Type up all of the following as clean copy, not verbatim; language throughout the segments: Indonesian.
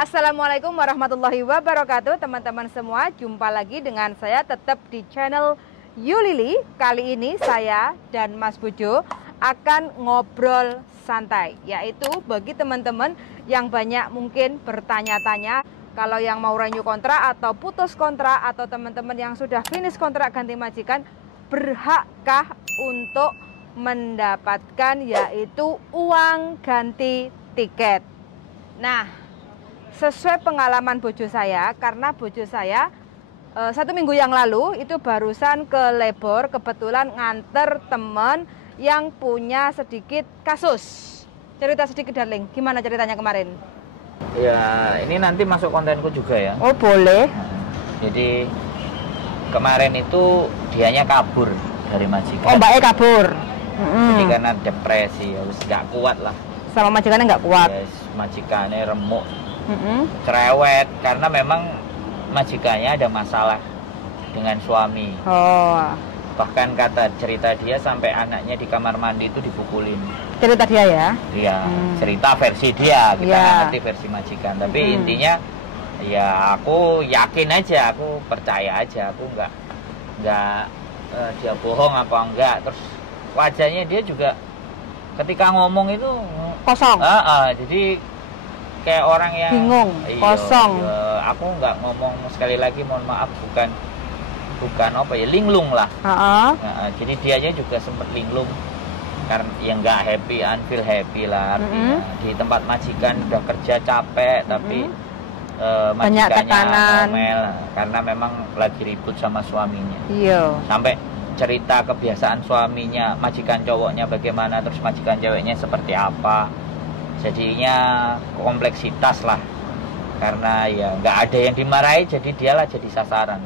Assalamualaikum warahmatullahi wabarakatuh, teman-teman semua. Jumpa lagi dengan saya tetap di channel Yulili. Kali ini saya dan Mas Bojo akan ngobrol santai, yaitu bagi teman-teman yang banyak mungkin bertanya-tanya kalau yang mau renew kontrak atau putus kontrak, atau teman-teman yang sudah finish kontrak ganti majikan, berhakkah untuk mendapatkan yaitu uang ganti tiket. Nah, sesuai pengalaman bojo saya, karena bojo saya 1 minggu yang lalu itu barusan ke Lebor, kebetulan nganter temen yang punya sedikit kasus. Cerita sedikit darling, gimana ceritanya kemarin? Ya, ini nanti masuk kontenku juga ya. Oh boleh. Jadi kemarin itu dianya kabur dari majikan. Oh mbaknya kabur. Jadi karena depresi, harus nggak kuat lah. Sama majikannya nggak kuat. Yes, majikannya remuk, cerewet, karena memang majikannya ada masalah dengan suami. Oh. Bahkan kata cerita dia sampai anaknya di kamar mandi itu dipukulin. Cerita dia ya? Iya, cerita versi dia, kita nggak ngerti versi majikan. Tapi intinya ya aku yakin aja, aku percaya aja, aku nggak dia bohong apa enggak. Terus wajahnya dia juga ketika ngomong itu kosong. Jadi kayak orang yang bingung, kosong. Aku nggak ngomong, sekali lagi mohon maaf, bukan apa ya, linglung lah. Jadi dianya juga sempat linglung karena yang nggak happy, unfeel happy lah artinya. Di tempat majikan udah kerja capek, tapi majikannya ngomel karena memang lagi ribut sama suaminya. Iya. Sampai cerita kebiasaan suaminya, majikan cowoknya bagaimana, terus majikan ceweknya seperti apa. Jadinya kompleksitas lah, karena ya nggak ada yang dimarahi, jadi dialah jadi sasaran.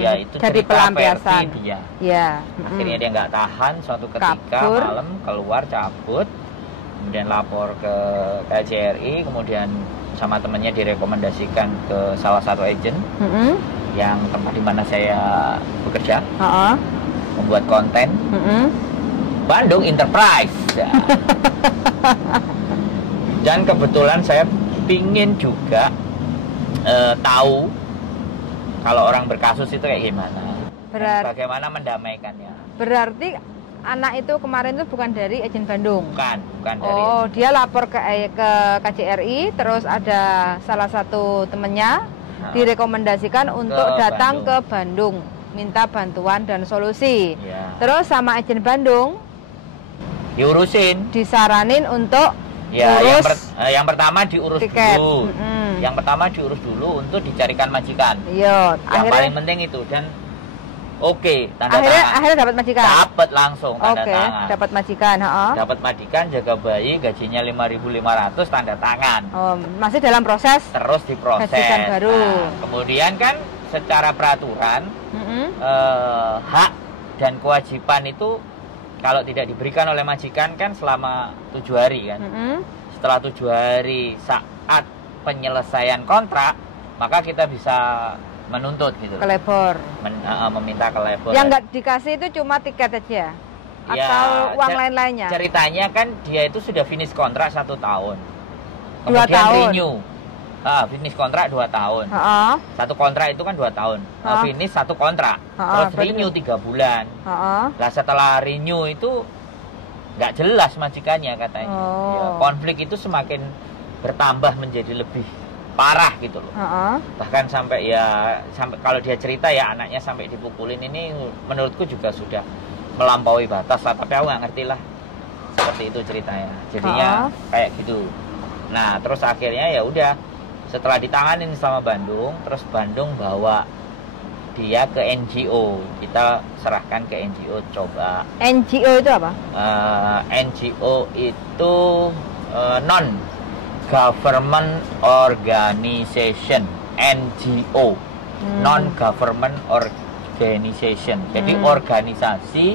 Ya itu jadi cerita versi dia. Ya. Akhirnya dia nggak tahan, suatu ketika malam keluar cabut, kemudian lapor ke KJRI, kemudian sama temennya direkomendasikan ke salah satu agen yang tempat di mana saya bekerja, membuat konten. Bandung Enterprise. Ya. Dan kebetulan saya pingin juga tahu kalau orang berkasus itu kayak gimana, bagaimana mendamaikannya. Berarti anak itu kemarin itu bukan dari agen Bandung? Bukan dari. Oh, dia lapor ke KJRI, terus ada salah satu temennya direkomendasikan untuk datang ke Bandung, minta bantuan dan solusi. Terus sama agen Bandung diurusin, disaranin untuk yang pertama diurus tiket dulu. Yang pertama diurus dulu untuk dicarikan majikan. Iya. Yang paling penting itu, dan tanda akhirnya, tangan. Akhirnya dapat majikan. Dapat langsung tanda tangan. Dapat majikan. Dapat majikan, jaga bayi, gajinya 5.500, tanda tangan. Oh, masih dalam proses. Terus diproses. Majikan baru. Nah, kemudian kan secara peraturan hak dan kewajiban itu kalau tidak diberikan oleh majikan kan selama 7 hari kan. Setelah 7 hari saat penyelesaian kontrak, maka kita bisa menuntut gitu. Ke Lebor. Meminta ke Lebor. Yang nggak dikasih itu cuma tiket aja? Atau uang lain-lainnya? Ceritanya kan dia itu sudah finish kontrak 1 tahun. 2 Kemudian tahun? Renew. Finish kontrak 2 tahun. Satu kontrak itu kan 2 tahun. Finish 1 kontrak. Terus renew 3 bulan. Nah setelah renew itu nggak jelas majikannya katanya. Ya, konflik itu semakin bertambah menjadi lebih parah gitu loh. Bahkan sampai kalau dia cerita ya, anaknya sampai dipukulin, ini menurutku juga sudah melampaui batas lah. Tapi aku nggak ngerti lah, seperti itu ceritanya. Jadinya kayak gitu. Nah terus akhirnya ya udah, setelah ditanganin sama Bandung, terus Bandung bawa dia ke NGO. Kita serahkan ke NGO coba. NGO itu apa? NGO itu non government organization. NGO, non government organization. Jadi organisasi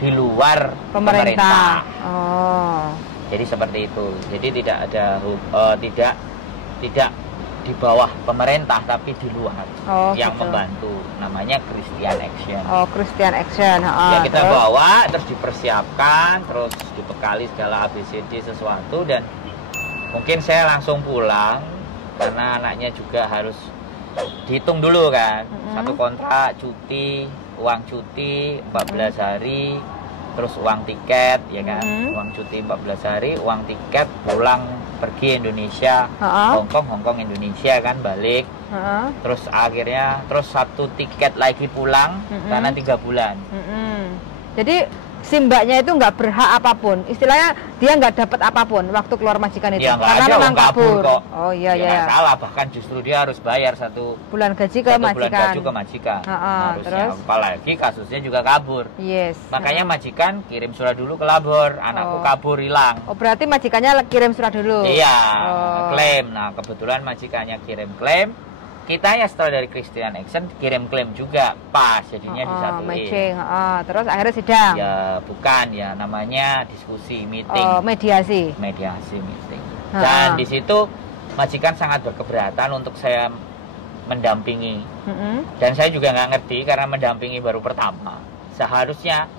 di luar pemerintah. Jadi seperti itu. Jadi tidak ada tidak di bawah pemerintah, tapi di luar yang membantu. Namanya Christian Action. Christian Action. Ya kita bawa, terus dipersiapkan, terus dibekali segala ABCD sesuatu, dan mungkin saya langsung pulang karena anaknya juga harus dihitung dulu kan. Satu kontrak, cuti, uang cuti 14 hari, terus uang tiket ya kan. Uang cuti 14 hari, uang tiket pulang pergi Indonesia, Hongkong Indonesia kan balik. Terus akhirnya satu tiket lagi pulang karena 3 bulan. Jadi si mbaknya itu nggak berhak apapun, istilahnya dia nggak dapat apapun waktu keluar majikan itu, ya, karena memang kabur kok. Oh iya ya. Salah, bahkan justru dia harus bayar 1 bulan gaji ke majikan. Bulan gaji ke majikan. Harusnya, terus? Apalagi kasusnya juga kabur. Yes. Makanya majikan kirim surat dulu ke labor, anakku kabur hilang. Oh berarti majikannya kirim surat dulu? Iya, klaim. Nah kebetulan majikannya kirim klaim. Kita ya setelah dari Christian Action kirim klaim juga, pas jadinya disatuin. Matching. Terus akhirnya sidang? Ya bukan, ya namanya diskusi, meeting. Mediasi meeting. Dan di situ majikan sangat berkeberatan untuk saya mendampingi. Dan saya juga nggak ngerti karena mendampingi baru pertama. Seharusnya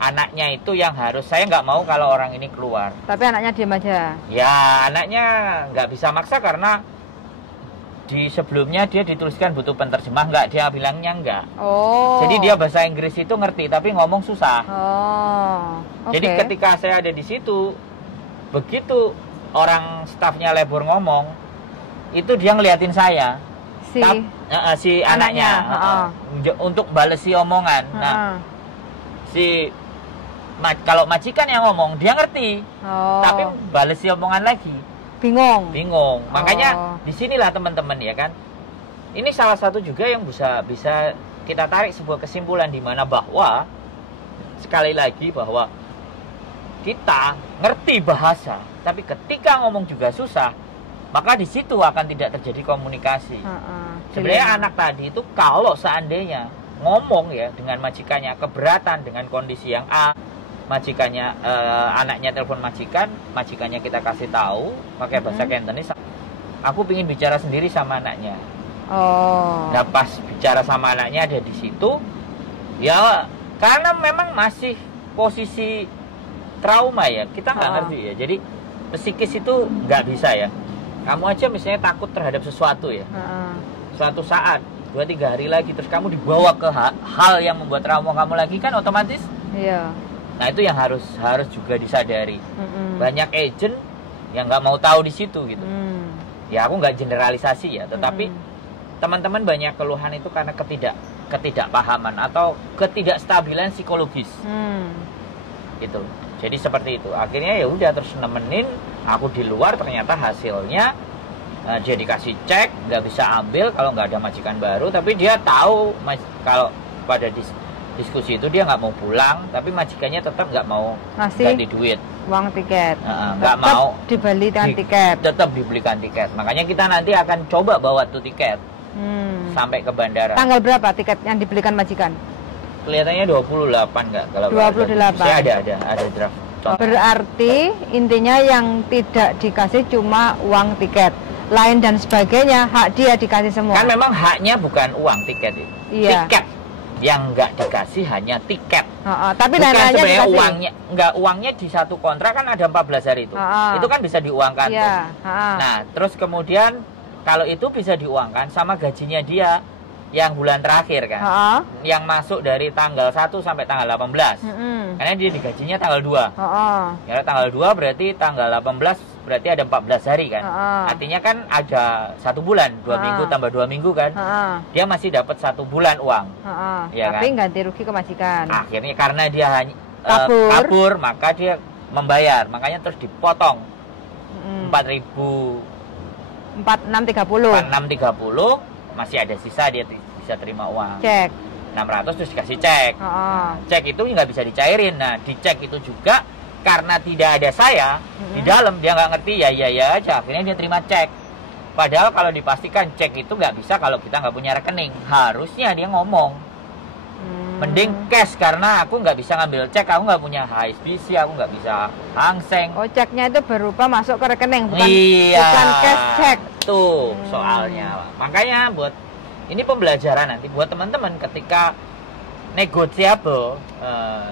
anaknya itu yang harus, saya nggak mau kalau orang ini keluar. Tapi anaknya diam aja? Ya anaknya nggak bisa maksa karena di sebelumnya dia dituliskan butuh penerjemah, enggak, dia bilangnya enggak. Jadi dia bahasa Inggris itu ngerti tapi ngomong susah. Jadi ketika saya ada di situ, begitu orang stafnya labor ngomong, itu dia ngeliatin saya, si anaknya, untuk balesi omongan. Nah, kalau majikan yang ngomong dia ngerti, tapi balesi omongan lagi. Bingung. Makanya disinilah teman-teman ya kan. Ini salah satu juga yang bisa kita tarik sebuah kesimpulan di mana bahwa sekali lagi bahwa kita ngerti bahasa, tapi ketika ngomong juga susah, maka di situ akan tidak terjadi komunikasi. Sebenarnya anak tadi itu kalau seandainya ngomong ya dengan majikannya keberatan dengan kondisi yang A, majikannya anaknya telepon majikannya kita kasih tahu pakai bahasa Cantonese, aku pingin bicara sendiri sama anaknya. Nah pas bicara sama anaknya ada di situ ya, karena memang masih posisi trauma ya, kita nggak ngerti ya, jadi psikis itu nggak bisa ya. Kamu aja misalnya takut terhadap sesuatu ya, suatu saat 2-3 hari lagi terus kamu dibawa ke hal yang membuat trauma kamu lagi, kan otomatis Nah itu yang harus juga disadari. Banyak agent yang nggak mau tahu di situ gitu. Ya aku nggak generalisasi ya, tetapi teman-teman banyak keluhan itu karena ketidakpahaman atau ketidakstabilan psikologis. Gitu. Jadi seperti itu. Akhirnya ya udah terus nemenin aku di luar, ternyata hasilnya dia dikasih cek, nggak bisa ambil kalau nggak ada majikan baru, tapi dia tahu kalau pada diskusi itu dia nggak mau pulang, tapi majikannya tetap nggak mau ganti duit, uang tiket, nggak mau dibelikan tiket, tetap dibelikan tiket. Makanya kita nanti akan coba bawa tuh tiket sampai ke bandara. Tanggal berapa tiket yang dibelikan majikan? Kelihatannya 28 nggak? Kalau 28. Ada draft. Berarti intinya yang tidak dikasih cuma uang tiket, lain dan sebagainya hak dia dikasih semua. Kan memang haknya bukan uang tiket itu. Tiket. Yang nggak dikasih hanya tiket. Tapi bukan sebenarnya dikasih. uangnya di satu kontrak kan ada 14 hari itu. Itu kan bisa diuangkan. Nah, terus kemudian kalau itu bisa diuangkan sama gajinya dia yang bulan terakhir kan. Yang masuk dari tanggal 1 sampai tanggal 18. Karena dia digajinya tanggal 2. Ya, tanggal 2 berarti tanggal 18 berarti ada 14 hari kan. Artinya kan ada 1 bulan, 2 minggu tambah 2 minggu kan. Dia masih dapat 1 bulan uang. Ya, tapi kan? Ganti rugi ke majikan. Akhirnya karena dia hanya kabur, maka dia membayar. Makanya terus dipotong 4.630 masih ada sisa, dia bisa terima uang. Cek 600 terus dikasih cek. Cek itu nggak bisa dicairin. Nah, di cek itu juga karena tidak ada saya di dalam, dia nggak ngerti ya aja, akhirnya dia terima cek. Padahal kalau dipastikan cek itu nggak bisa kalau kita nggak punya rekening, harusnya dia ngomong mending cash, karena aku nggak bisa ngambil cek, aku nggak punya HSBC, aku nggak bisa Hang Seng. Ceknya itu berupa masuk ke rekening, bukan cash cek tuh soalnya. Makanya buat ini pembelajaran nanti buat teman-teman ketika negosiable,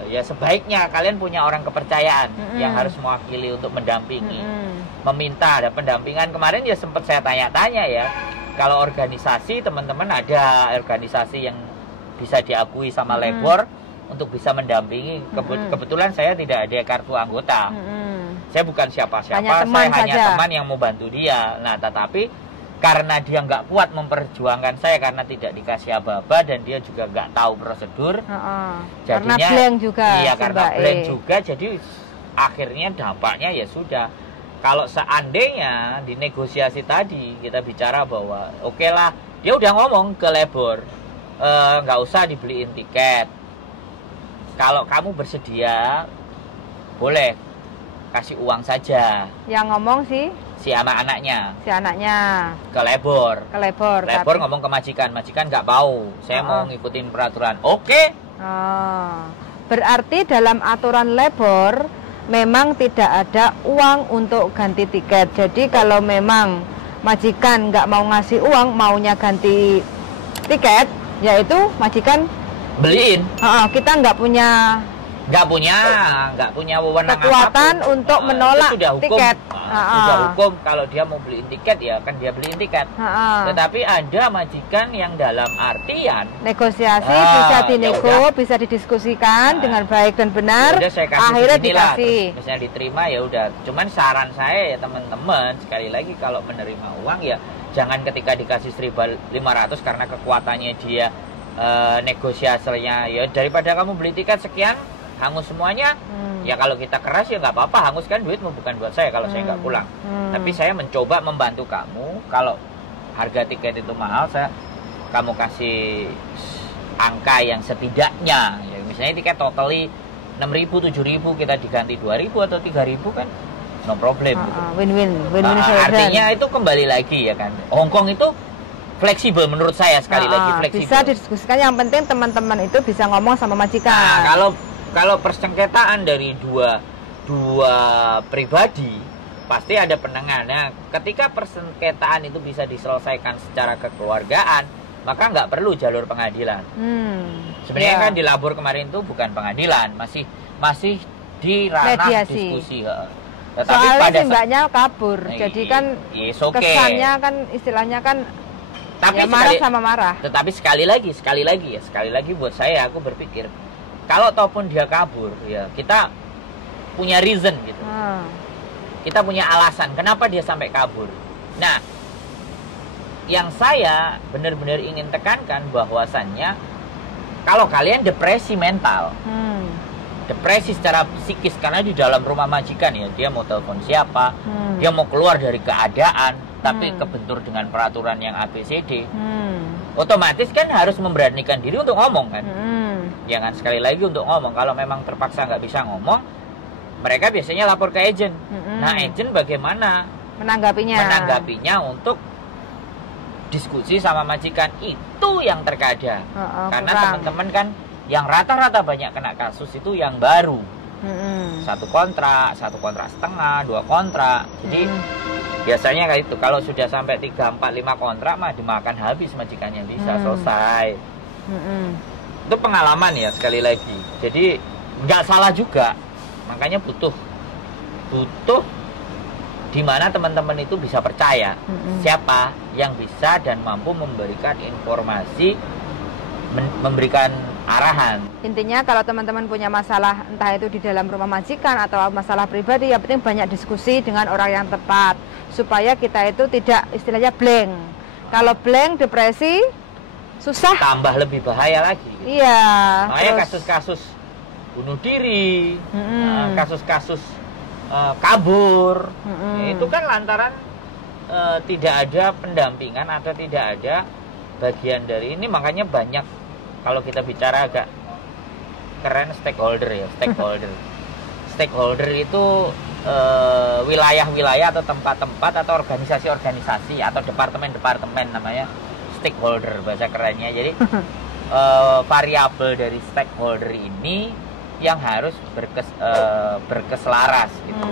ya sebaiknya kalian punya orang kepercayaan yang harus mewakili untuk mendampingi, meminta ada pendampingan. Kemarin ya sempat saya tanya-tanya ya, kalau organisasi teman-teman ada organisasi yang bisa diakui sama labor untuk bisa mendampingi. Kebetulan saya tidak ada kartu anggota, saya bukan siapa-siapa, saya hanya teman yang mau bantu dia. Nah, tetapi karena dia nggak kuat memperjuangkan saya karena tidak dikasih aba-aba dan dia juga nggak tahu prosedur, jadinya karena blank juga. Iya, karena blank juga, jadi akhirnya dampaknya ya sudah. Kalau seandainya di negosiasi tadi kita bicara bahwa oke lah, dia udah ngomong ke labor, nggak usah dibeliin tiket. Kalau kamu bersedia, boleh kasih uang saja. Yang ngomong sih si anak-anaknya. Si anaknya. Ke labor. Ke labor. Labor tapi ngomong ke majikan. Majikan nggak mau. Saya mau ngikutin peraturan. Oke. Berarti dalam aturan labor memang tidak ada uang untuk ganti tiket. Jadi kalau memang majikan nggak mau ngasih uang, maunya ganti tiket, yaitu majikan beliin. Kita nggak punya wewenang kekuatan untuk menolak sudah hukum, tiket. Sudah hukum, kalau dia mau beliin tiket ya kan dia beliin tiket. Tetapi ada majikan yang dalam artian negosiasi bisa dinego, bisa didiskusikan dengan baik dan benar. Yaudah, saya kasih akhirnya dikasih. Terus misalnya diterima ya udah. Cuman saran saya ya teman-teman, sekali lagi kalau menerima uang ya jangan ketika dikasih 1.500 karena kekuatannya dia negosiasinya ya daripada kamu beli tiket sekian hangus semuanya. Ya kalau kita keras ya nggak apa-apa, hangus kan duitmu bukan buat saya kalau saya nggak pulang. Tapi saya mencoba membantu kamu. Kalau harga tiket itu mahal, kamu kasih angka yang setidaknya ya, misalnya tiket totally 6.000, 7.000, kita diganti 2.000 atau 3.000 kan no problem gitu. Win-win artinya itu kembali lagi ya kan, Hongkong itu fleksibel menurut saya, sekali lagi fleksibel. Bisa didiskusikan, yang penting teman-teman itu bisa ngomong sama majikan. Kalau persengketaan dari dua pribadi pasti ada penengah. Nah, ketika persengketaan itu bisa diselesaikan secara kekeluargaan, maka nggak perlu jalur pengadilan. Sebenarnya kan di labor kemarin itu bukan pengadilan, masih di ranah mediasi, diskusi. Tetapi soalnya mbaknya kabur, jadi kan kesannya kan istilahnya kan tapi ya marah sama marah. Tetapi sekali lagi buat saya, aku berpikir kalau ataupun dia kabur, ya kita punya reason gitu. Kita punya alasan kenapa dia sampai kabur. Nah, yang saya benar-benar ingin tekankan bahwasannya kalau kalian depresi mental, depresi secara psikis karena di dalam rumah majikan ya, dia mau telepon siapa, dia mau keluar dari keadaan, tapi kebentur dengan peraturan yang ABCD, otomatis kan harus memberanikan diri untuk ngomong kan. Jangan sekali lagi untuk ngomong. Kalau memang terpaksa nggak bisa ngomong, mereka biasanya lapor ke agent. Nah, agent bagaimana menanggapinya untuk diskusi sama majikan, itu yang terkadang. Karena teman-teman kan yang rata-rata banyak kena kasus itu yang baru. 1 kontrak, 1 kontrak setengah, 2 kontrak. Jadi biasanya kayak itu. Kalau sudah sampai 3, 4, 5 kontrak mah dimakan habis majikannya, bisa selesai. Itu pengalaman ya, sekali lagi. Jadi nggak salah juga. Makanya butuh di mana teman-teman itu bisa percaya siapa yang bisa dan mampu memberikan informasi, memberikan arahan. Intinya kalau teman-teman punya masalah, entah itu di dalam rumah majikan atau masalah pribadi, yang penting banyak diskusi dengan orang yang tepat supaya kita itu tidak istilahnya blank. Kalau blank, depresi, susah, tambah lebih bahaya lagi. Iya. Makanya kasus-kasus bunuh diri, kasus-kasus kabur, itu kan lantaran tidak ada pendampingan atau tidak ada bagian dari ini. Makanya banyak, kalau kita bicara agak keren, stakeholder ya, stakeholder itu wilayah-wilayah atau tempat-tempat atau organisasi-organisasi atau departemen-departemen, namanya stakeholder bahasa kerennya. Jadi variabel dari stakeholder ini yang harus berkeselaras gitu.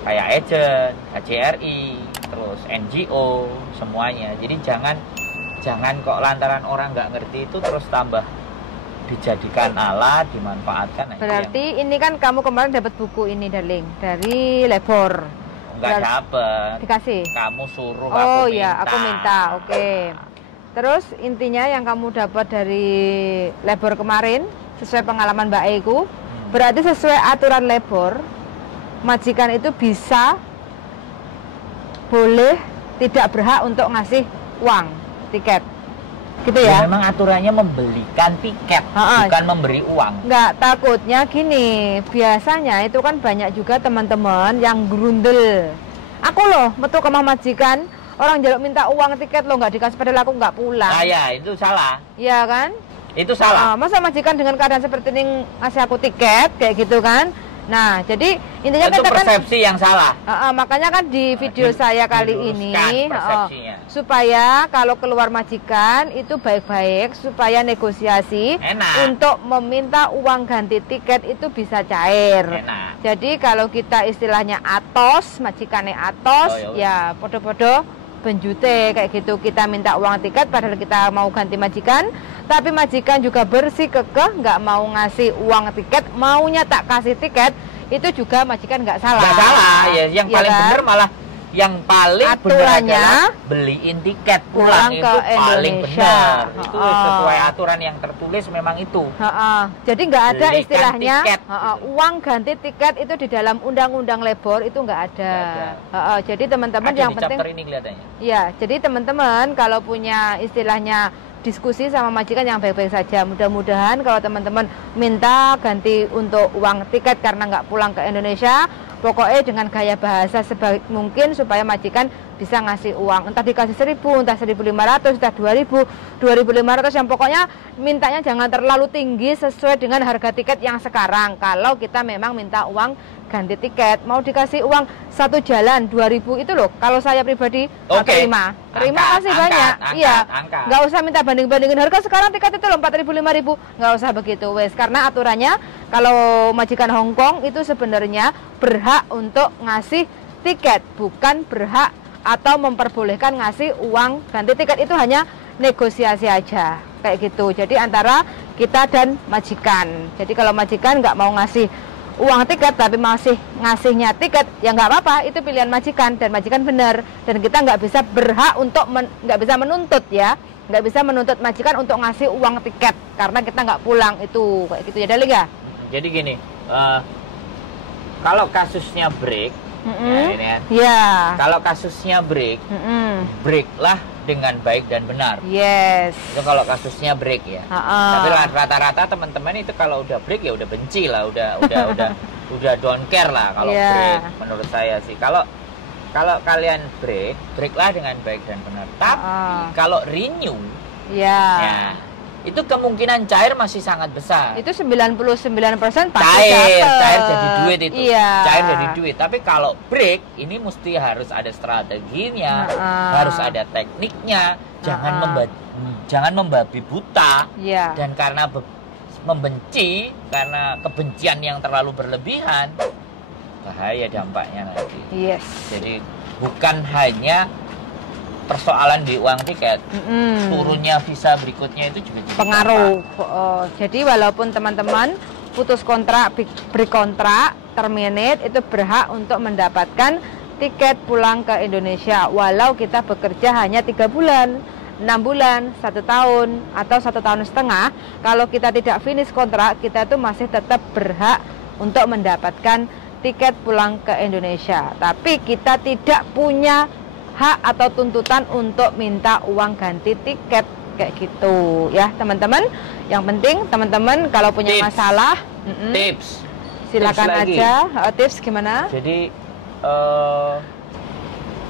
Kayak agent, KJRI, terus NGO, semuanya. Jadi jangan kok lantaran orang nggak ngerti itu terus tambah dijadikan alat, dimanfaatkan. Berarti ini kan kamu kemarin dapat buku ini, darling, dari Lebor. Enggak dapat. Dikasih? Kamu suruh aku minta. Oh minta. ya, aku minta. Oke. Terus intinya yang kamu dapat dari Lebor kemarin, sesuai pengalaman Mbak Eku, berarti sesuai aturan Lebor, majikan itu bisa, boleh, tidak berhak untuk ngasih uang, tiket. Gitu ya? Memang aturannya membelikan tiket, bukan memberi uang. Enggak, takutnya gini, biasanya itu kan banyak juga teman-teman yang grundel. Aku loh, metu ke majikan, orang jaluk minta uang tiket lo nggak dikasih, padahal aku nggak pulang. Nah ya, itu salah. Iya kan? Itu salah. Masa majikan dengan keadaan seperti ini ngasih aku tiket, kayak gitu kan? Nah, jadi intinya itu persepsi yang salah. Makanya kan di video saya kali ini, supaya kalau keluar majikan itu baik-baik, supaya negosiasi untuk meminta uang ganti tiket itu bisa cair. Jadi kalau kita istilahnya atos, majikannya atos, ya podo-podo benjute kayak gitu, kita minta uang tiket padahal kita mau ganti majikan, tapi majikan juga bersih kekeh nggak mau ngasih uang tiket, maunya tak kasih tiket, itu juga majikan nggak salah. Nggak salah ya, yang paling kan? Benar malah yang paling aturannya beliin tiket pulang itu paling benar. Itu sesuai aturan yang tertulis memang itu. Jadi nggak ada belikan istilahnya uang ganti tiket itu di dalam undang-undang Lebor itu nggak ada. Jadi teman-teman yang penting ini kelihatannya. Ya, jadi teman-teman kalau punya istilahnya diskusi sama majikan yang baik-baik saja. Mudah-mudahan kalau teman-teman minta ganti untuk uang tiket karena nggak pulang ke Indonesia, pokoknya dengan gaya bahasa sebaik mungkin supaya majikan bisa ngasih uang. Entah dikasih 1.000, entah 1.500, entah 2.000, 2.500, yang pokoknya mintanya jangan terlalu tinggi sesuai dengan harga tiket yang sekarang. Kalau kita memang minta uang ganti tiket, mau dikasih uang satu jalan 2.000 itu loh, kalau saya pribadi terima kasih banyak. Iya, nggak usah minta banding-bandingin harga sekarang tiket itu loh 4.000, 5.000, nggak usah begitu wes, karena aturannya kalau majikan Hongkong itu sebenarnya berhak untuk ngasih tiket, bukan berhak atau memperbolehkan ngasih uang ganti tiket, itu hanya negosiasi aja kayak gitu. Jadi antara kita dan majikan. Jadi kalau majikan nggak mau ngasih uang tiket tapi masih ngasihnya tiket, ya nggak apa-apa, itu pilihan majikan dan majikan benar, dan kita nggak bisa berhak untuk nggak bisa menuntut ya, nggak bisa menuntut majikan untuk ngasih uang tiket karena kita nggak pulang, itu kayak gitu ya, Daling ya. Jadi gini, kalau kasusnya break, kalau kasusnya break, breaklah dengan baik dan benar. Yes. Itu kalau kasusnya break ya. Tapi rata-rata teman-teman itu kalau udah break ya udah benci lah, udah don't care lah kalau break. Menurut saya sih, kalau kalian breaklah dengan baik dan benar. Tapi kalau renew, ya itu kemungkinan cair masih sangat besar. Itu 99% pasti cair jadi duit itu. Cair jadi duit. Tapi kalau break ini mesti harus ada strateginya, harus ada tekniknya. Jangan membabi buta. Dan karena membenci, karena kebencian yang terlalu berlebihan, bahaya dampaknya nanti. Yes. Jadi bukan hanya persoalan di uang tiket, turunnya visa berikutnya itu juga pengaruh. Jadi walaupun teman-teman putus kontrak, break kontrak, terminate, itu berhak untuk mendapatkan tiket pulang ke Indonesia walau kita bekerja hanya 3 bulan, 6 bulan, 1 tahun, atau 1,5 tahun. Kalau kita tidak finish kontrak, kita itu masih tetap berhak untuk mendapatkan tiket pulang ke Indonesia. Tapi kita tidak punya hak atau tuntutan untuk minta uang ganti tiket kayak gitu ya teman-teman. Yang penting teman-teman kalau punya masalah, silakan aja. Tips gimana? Jadi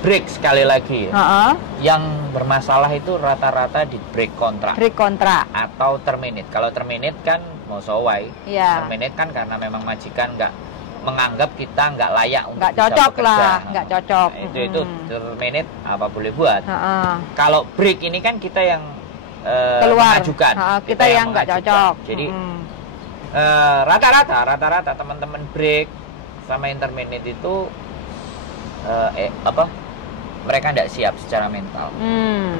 break sekali lagi ya. Yang bermasalah itu rata-rata di break kontrak. Break kontrak atau terminate. Kalau terminate kan mau sowai. Terminate kan karena memang majikan nggak menganggap kita nggak layak untuk bisa bekerja. Nggak cocok. Nah, itu terminate apa boleh buat. Kalau break ini kan kita yang keluar, mengajukan. Kita yang nggak cocok. Jadi rata-rata teman-teman break sama interminate itu mereka tidak siap secara mental.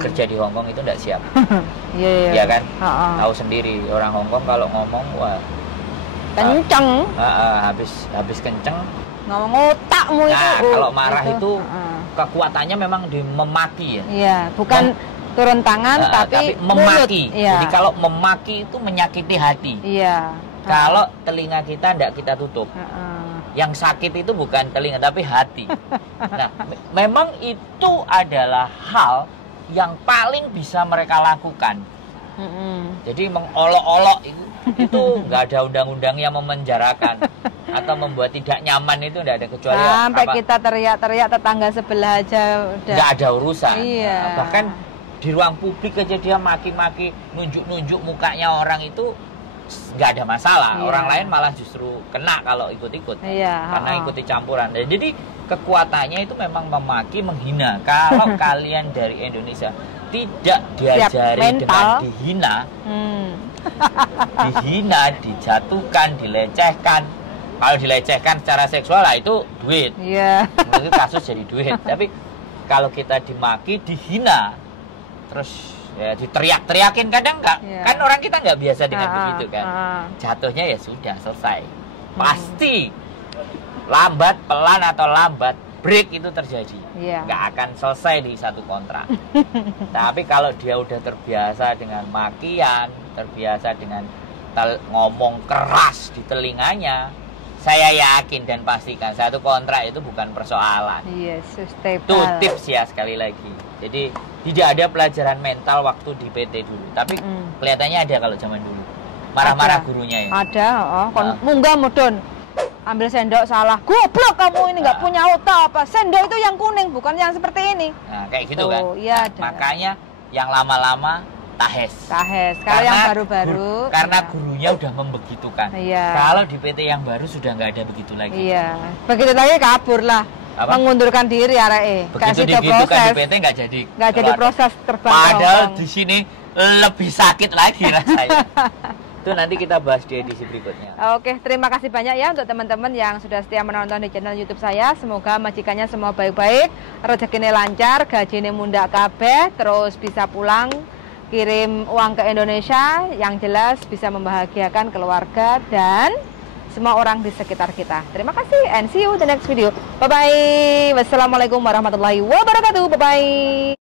Kerja di Hong Kong itu tidak siap. Iya kan? Tahu sendiri orang Hong Kong kalau ngomong wah kenceng. Habis kenceng. Ngomong otakmu itu. Nah, kalau marah itu kekuatannya memang di memaki ya. Iya, bukan turun tangan tapi memaki. Iya. Jadi kalau memaki itu menyakiti hati. Iya. Kalau telinga kita tidak kita tutup. Yang sakit itu bukan telinga tapi hati. Nah, memang itu adalah hal yang paling bisa mereka lakukan. Jadi mengolok-olok itu nggak ada undang-undang yang memenjarakan atau membuat tidak nyaman itu nggak ada kecuali sampai kita teriak-teriak tetangga sebelah aja udah nggak ada urusan. Iya. Nah, bahkan di ruang publik aja dia maki-maki, nunjuk-nunjuk mukanya orang itu nggak ada masalah. Orang lain malah justru kena kalau ikut-ikut karena ikuti campuran. Jadi kekuatannya itu memang memaki, menghina. Kalau kalian dari Indonesia tidak diajari dengan dihina, dihina, dijatuhkan, dilecehkan. Kalau dilecehkan secara seksual lah itu duit. Itu kasus jadi duit. Tapi kalau kita dimaki, dihina, terus ya diteriak-teriakin kadang enggak. Kan orang kita nggak biasa dengan begitu kan. Jatuhnya ya sudah selesai. Pasti lambat, pelan atau lambat break itu terjadi. Nggak akan selesai di satu kontrak. Tapi kalau dia udah terbiasa dengan makian, terbiasa dengan ngomong keras di telinganya, saya yakin dan pastikan satu kontrak itu bukan persoalan. Itu tips ya sekali lagi. Jadi tidak ada pelajaran mental waktu di PT dulu. Tapi kelihatannya ada kalau zaman dulu. Marah-marah gurunya ya. Ada, munggah mudun. Ambil sendok salah. Goblok kamu ini nggak punya otak apa. Sendok itu yang kuning bukan yang seperti ini. Nah, kayak gitu kan. Iya, makanya yang lama-lama tahes. Kalau yang baru-baru karena gurunya udah membegitukan. Kalau di PT yang baru sudah nggak ada begitu lagi. Begitu lagi kabur lah. Mengundurkan diri areke. Begitu digitukan di PT nggak jadi proses terbang. Padahal di sini lebih sakit lagi rasanya. Itu nanti kita bahas di edisi berikutnya. Oke, terima kasih banyak ya untuk teman-teman yang sudah setia menonton di channel YouTube saya. Semoga majikannya semua baik-baik, rezekinya lancar, gajinya mundak kabeh, terus bisa pulang kirim uang ke Indonesia, yang jelas bisa membahagiakan keluarga dan semua orang di sekitar kita. Terima kasih and see you the next video. Bye bye. Wassalamualaikum warahmatullahi wabarakatuh. Bye bye.